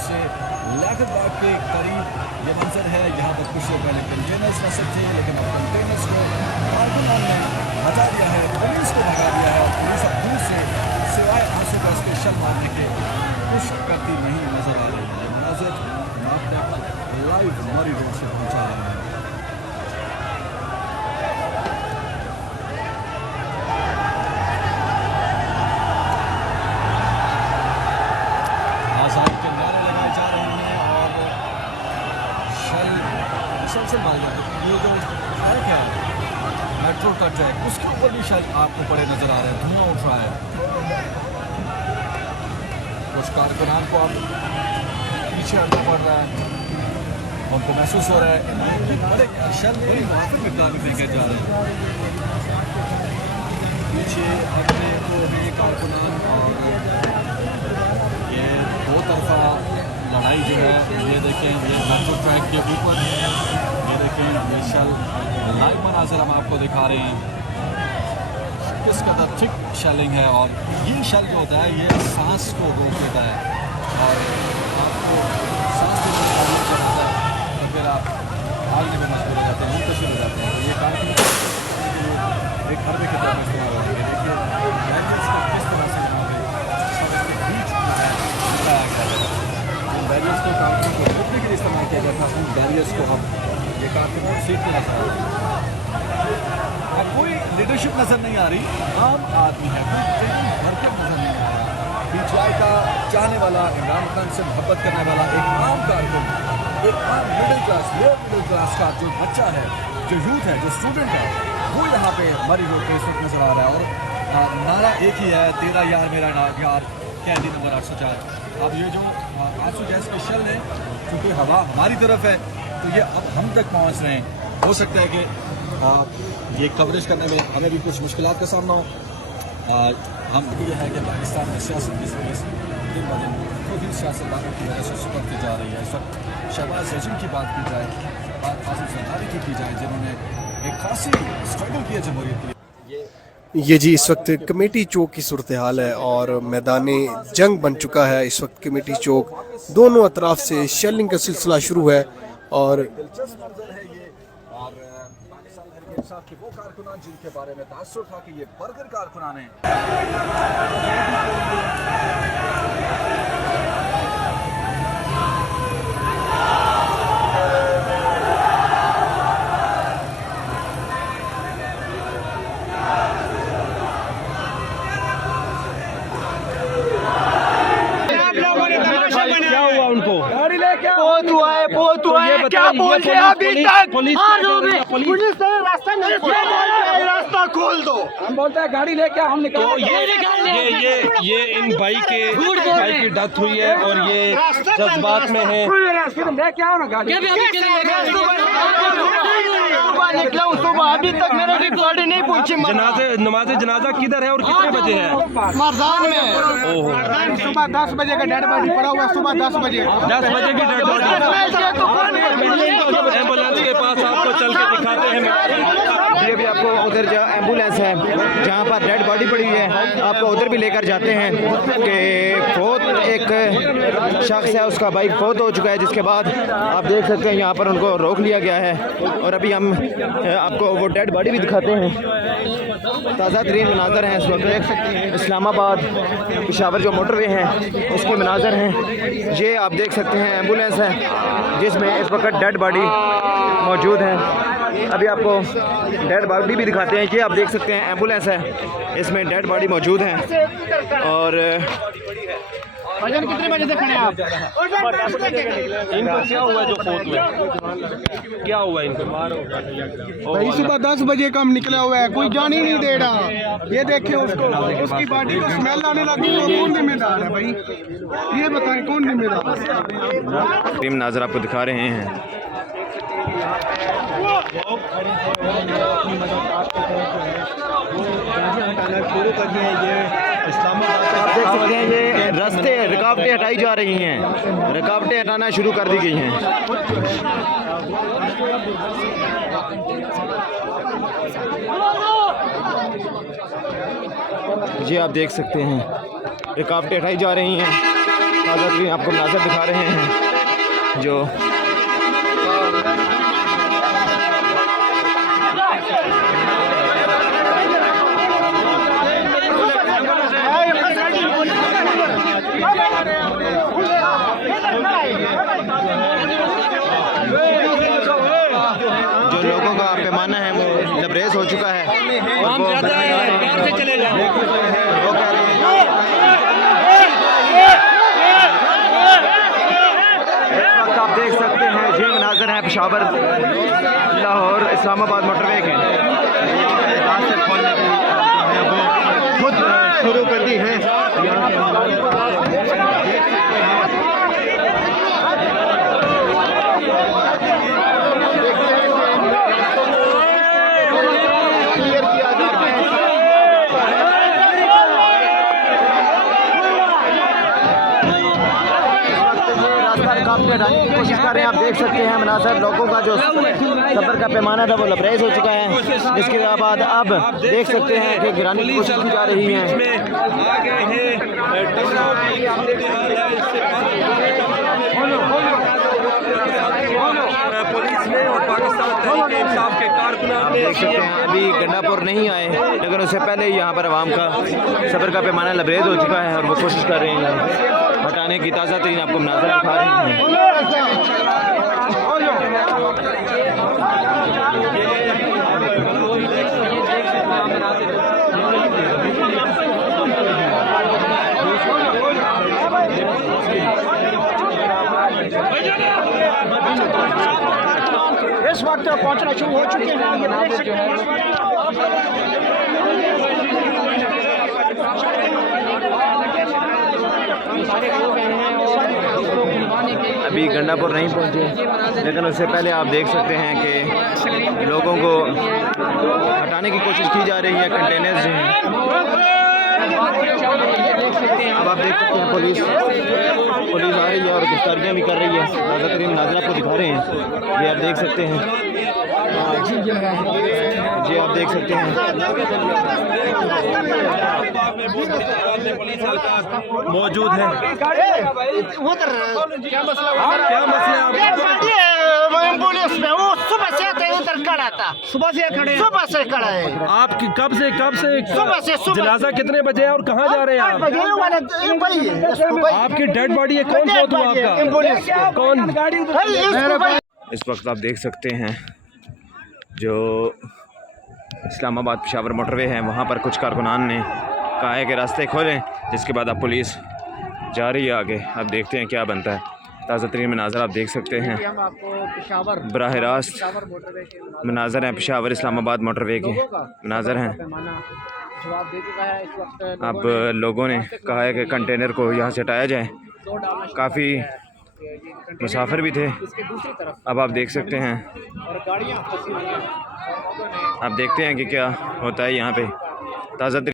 से लाखबाग के करीब ये मंजर है। यहाँ पर कुछ लोग पहले कंटेनर्स नस्ल थे, लेकिन अब कंटेनर्स को कारकुनान ने हटा दिया है, पुलिस को भगा दिया है और पुलिस अब दूर से सिवाय आंसू का उसके शल मारने के कुछ करती नहीं नजर आ रही है। मुनाजिर लाइव मरी रोड से पहुंचा रहे हैं। आजाद के नारे लगाए जा रहे हैं और शल मुसलसल मारे जाते हैं। ये जो ट्रैक है मेट्रो का ट्रैक, उसके ऊपर भी शल आपको पड़े नजर आ रहे हैं, धुआं उठ रहा है। कुछ कारकुनान को अब पीछे हटना पड़ रहा है, उनको महसूस हो रहा है बड़े शल बड़ी मुनाफिक मिकदार में फेंके जा रहे हैं। पीछे अपने को भी कारकुनान और ये दो तरफा लड़ाई जो है, ये देखें ये मेट्रो ट्रैक के ऊपर, ये देखें ये शल लाइव मनाज़र हम आपको दिखा रहे हैं किस कदर थिक शेलिंग है। और ये शल जो होता है ये सांस को रोक देता है और आपको सांस को बनाता है, तो फिर आप भागने में मजबूर हो जाते हैं, मुंतशिर हो जाते हैं। तो ये कारकुनान एक हरबे के तौर पर इस्तेमाल होता है। देखिए बैरियर्स को किस तरह से सड़क के बीच लगाया गया है। उन बैरियर्स को कारकुनान को रोकने के लिए इस्तेमाल किया गया था, उन बैरियर्स को हम ये कारकुनान सीखते नजर आ रहे हैं। कोई लीडरशिप नजर नहीं आ रही, आम आदमी है, कोई ट्रेनिंग वर्कर नजर नहीं आ रहा। पीटीआई का चाहने वाला, इमरान खान से मोहब्बत करने वाला एक आम कारकुन, एक आम middle class, lower middle class का जो बच्चा है, जो यूथ है, जो स्टूडेंट है, वो यहाँ पे मरी रोड पे इस वक्त नजर आ रहा है। और नारा एक ही है, तेरा यार मेरा यार, कैदी नंबर 804। अब ये जो आंसू गैस के शल है, क्योंकि हवा हमारी तरफ है तो ये अब हम तक पहुँच रहे हैं। हो सकता है कि ये कवरेज करने में हमें भी कुछ मुश्किलात का सामना हो। हम ये है कि पाकिस्तान में सियासत इस वजह से दिन ब दिन खुद ही सियासतदानों की वजह से सुधरती जा रही है। इस वक्त शहबाज रजीम की बात की जाए, बात आसिफ जरदारी की जाए, जिन्होंने एक खासी स्ट्रगल किया जमहूरियत के लिए। ये जी इस वक्त कमेटी चौक की सूरत हाल है और मैदान जंग बन चुका है। इस वक्त कमेटी चौक दोनों अतराफ से शेलिंग का सिलसिला शुरू है और दिलचस्प मंजर है ये। और पाकिस्तान तहरीक इंसाफ के वो कारकुनान जिनके बारे में तासुर था कि ये बर्गर कारकुनान हैं। क्या हुआ उनको? बहुत हुआ है, क्या बोल रहे अभी तक? पुलिस ने रास्ता नहीं खोला, रास्ता खोल दो। हम बोलते हैं गाड़ी लेके हम निकल। तो ये इन भाई की डेथ हुई है और ये जज्बात में है। लेके आओ ना गाड़ी। निकला सुबह, अभी तक मेरे भी गाड़ी नहीं पहुंची। नमाज जनाजा किधर है और कितने बजे है? मरदान में सुबह 10 बजे का डेड बॉडी पड़ा हुआ। सुबह 10 बजे की डेड बॉडी एम्बुलेंस के पास आपको चल के दिखाते हैं। ये भी आपको उधर एम्बुलेंस है जहाँ पर डेड बॉडी पड़ी हुई है, आपको उधर भी लेकर जाते हैं कि फौत एक शख्स है, उसका बाइक फौत हो चुका है, जिसके बाद आप देख सकते हैं यहाँ पर उनको रोक लिया गया है और अभी हम आपको वो डेड बॉडी भी दिखाते हैं। ताज़ा तरीन मनाजर हैं इस वक्त इस्लामाबाद पेशावर जो मोटरवे हैं उसके मनाजर हैं। ये आप देख सकते हैं एम्बुलेंस है जिसमें इस वक्त डेड बॉडी मौजूद है। अभी आपको डेड बॉडी भी दिखाते हैं। ये आप देख सकते हैं एम्बुलेंस है, इसमें डेड बॉडी मौजूद है। और भजन कितने बजे से खड़े हैं आप? इनको क्या हुआ जो फोर्थ में क्या हुआ इनको? भाई सुबह 10 बजे का हम निकला हुआ है, कोई जान ही नहीं दे रहा। ये देखिए उसको, उसकी बॉडी को स्मेल आने लगी, वो कौन जिम्मेदार है भाई? ये बताएं कौन जिम्मेदार? टीम नाजर आपको दिखा रहे हैं। आप देख सकते हैं ये रास्ते रुकावटें हटाई जा रही हैं, रुकावटें हटाना शुरू कर दी गई हैं। जी आप देख सकते हैं रुकावटें हटाई जा रही हैं। ताज़ा तरीन आपको मनाज़र दिखा रहे हैं जो लोगों का पैमाना है वो लबरेज हो चुका है। वो चले जाए आप देख सकते हैं ये मनाज़र है पेशावर लाहौर इस्लामाबाद मोटरवे के खुद शुरू कर दी है। हटाने की कोशिश कर रहे हैं। आप देख सकते हैं मनाज़र लोगों का जो सब्र का पैमाना था वो लबरेज हो चुका है, जिसके बाद अब देख सकते हैं कि गिराने की कोशिश की जा रही है। पुलिस ने और पाकिस्तान तहरीक इंसाफ के कारकुनान देख सकते हैं अभी गंडापुर नहीं आए, लेकिन उससे पहले ही यहाँ पर आवाम का सब्र का पैमाना लबरेज हो चुका है और वो कोशिश कर रहे हैं हटाने की। ताज़ा तरीन आपको मनाज़र दिखा रहे हैं। इस वक्त पहुंचना शुरू हो चुके हैं। ये देख सकते हैं अभी गंडापुर नहीं पहुंचे, लेकिन उससे पहले आप देख सकते हैं कि लोगों को हटाने की कोशिश की जा रही है। कंटेनर्स जो हैं अब आप देख सकते हैं पुलिस आ रही है और गिरफ्तारियाँ भी कर रही है। ताज़ा तरीन मनाज़र आपको दिखा रहे हैं, ये आप देख सकते हैं जी, आप देख सकते हैं मौजूद है। क्या मसला एम्बुलेंस में वो सुबह से उधर खड़ा था। सुबह से खड़ा है। आपकी कब से सुबह से जनाजा कितने बजे है और कहाँ जा रहे हैं आप? आपकी डेड बॉडी है, कौन फोत हुआ आपका? कौन? इस वक्त आप देख सकते हैं जो इस्लामाबाद पेशावर मोटरवे है, वहाँ पर कुछ कारकुनान ने कहा है कि रास्ते खोलें, जिसके बाद अब पुलिस जा रही है आगे। अब देखते हैं क्या बनता है। ताज़ा तरीन मनाज़र आप देख सकते हैं, बराह रास्त मनाज़र हैं पेशावर इस्लामाबाद मोटरवे के मनाज़र हैं। अब लोगों ने कहा है कि कंटेनर को यहाँ से हटाया जाए। काफ़ी मुसाफिर भी थे। अब आप देख सकते हैं, आप देखते हैं कि क्या होता है यहाँ पे। ताज़ा